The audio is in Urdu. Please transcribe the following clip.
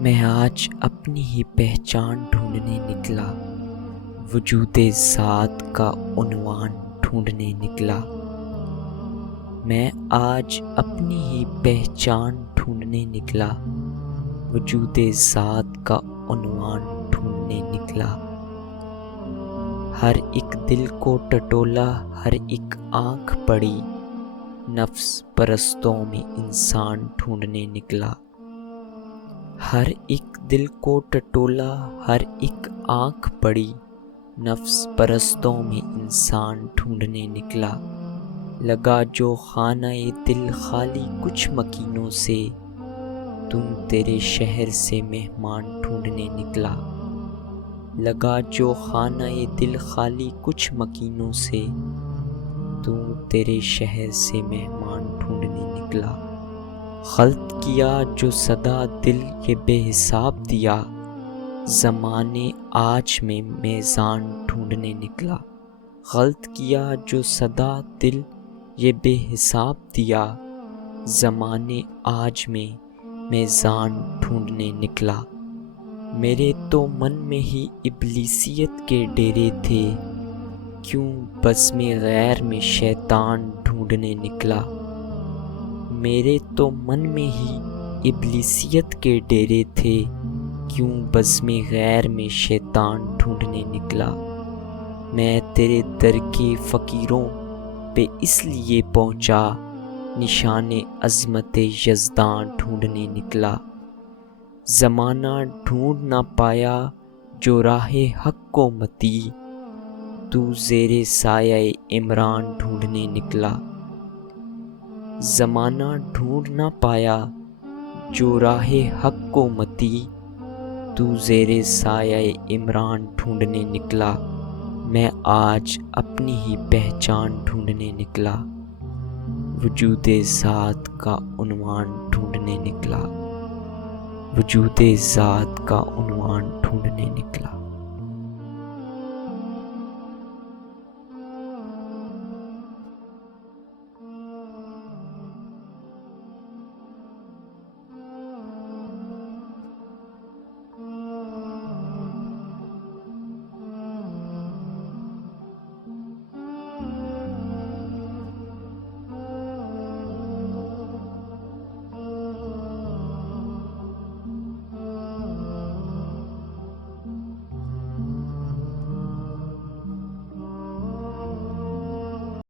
میں آج اپنی ہی پہچان ڈھونڈنے نکلا، وجود ذات کا عنوان ڈھونڈنے نکلا۔ میں آج اپنی ہی پہچان ڈھونڈنے نکلا، وجود ذات کا عنوان ڈھونڈنے نکلا۔ ہر ایک دل کو ٹٹولا، ہر ایک آنکھ پڑی، نفس پرستوں میں انسان ڈھونڈنے نکلا۔ ہر ایک دل کو ٹٹولا، ہر ایک آنکھ پڑی، نفس پرستوں میں انسان ڈھونڈنے نکلا۔ لگا جو خانہ دل خالی کچھ مکینوں سے، تیرے شہر سے مہمان ڈھونڈنے نکلا۔ لگا جو خانہ دل خالی کچھ مکینوں سے، تیرے شہر سے مہمان ڈھونڈنے نکلا۔ خلط کیا جو صدا دل یہ بے حساب دیا، زمانے آج میں میزان ڈھونڈنے نکلا۔ غلط کیا جو صدا دل یہ بے حساب دیا، زمانے آج میں میزان ڈھونڈنے نکلا۔ میرے تو من میں ہی ابلیسیت کے ڈیرے تھے، کیوں بزم غیر میں شیطان ڈھونڈنے نکلا۔ میرے تو من میں ہی ابلیسیت کے ڈیرے تھے، کیوں بزم غیر میں شیطان ڈھونڈنے نکلا۔ میں تیرے در کے فقیروں پہ اس لیے پہنچا، نشان عظمت یزداں ڈھونڈنے نکلا۔ زمانہ ڈھونڈ نہ پایا جو راہ حق کو متی، زیر سایہ عمران ڈھونڈنے نکلا۔ زمانہ ڈھونڈ نہ پایا جو راہ حق کو متی، زیر سایہ عمران ڈھونڈنے نکلا۔ میں آج اپنی ہی پہچان ڈھونڈنے نکلا، وجود ذات کا عنوان ڈھونڈنے نکلا۔ وجود ذات کا عنوان ڈھونڈنے نکلا۔